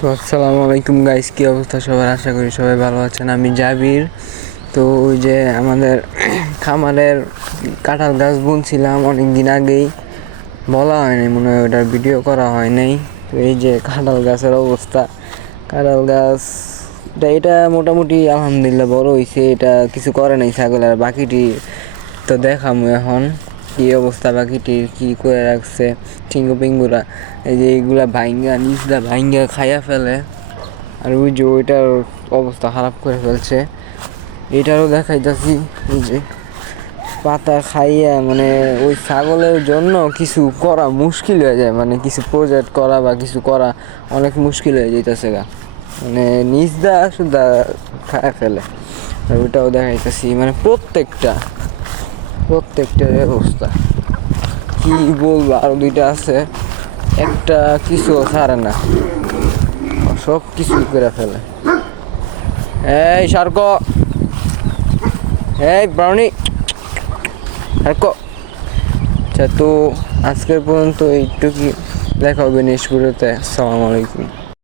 তো আসসালামু আলাইকুম গাইস, কি অবস্থা সবার? আশা করি সবাই ভালো আছেন। আমি জাবির। তো ওই যে আমাদের খামারের কাঁঠাল গাছ বুনছিলাম অনেক দিন আগেই, বলা হয়নি মনে হয়, ওটার ভিডিও করা হয় নাই। তো এই যে কাঁঠাল গাছের অবস্থা, কাঁঠাল গাছটা এটা মোটামুটি আলহামদুলিল্লাহ বড় হয়েছে। এটা কিছু করে নাই ছাগল। আর বাকিটি তো দেখামু এখন কি অবস্থা, বাকিটির কি করে রাখছে টিঙ্গু পিঙ্গুরা। এই যে এইগুলা ভাইঙ্গা নিচদা ভাইঙ্গা খাইয়া ফেলে। আর ওই যে ওইটার অবস্থা খারাপ করে ফেলছে। এটারও দেখাইতেছি, এই যে পাতা খাইয়া, মানে ওই ছাগলের জন্য কিছু করা মুশকিল হয়ে যায়, মানে কিছু প্রজেক্ট করা বা কিছু করা অনেক মুশকিল হয়ে যাইতেছে গা, মানে নিজদা সুদা খায় ফেলে। আর ওইটাও দেখাইতেছি, মানে প্রত্যেকটার অবস্থা কি বলবো। আরো দুইটা আছে, একটা কিছু ছাড়ে না, সব কিছু করে ফেলে। এই সার্ক, এই ব্রাউনি সার্ক। আচ্ছা, তো আজকের পর্যন্ত এইটুকুই, দেখা হবে নেক্সট ভিডিওতে। আসসালামু আলাইকুম।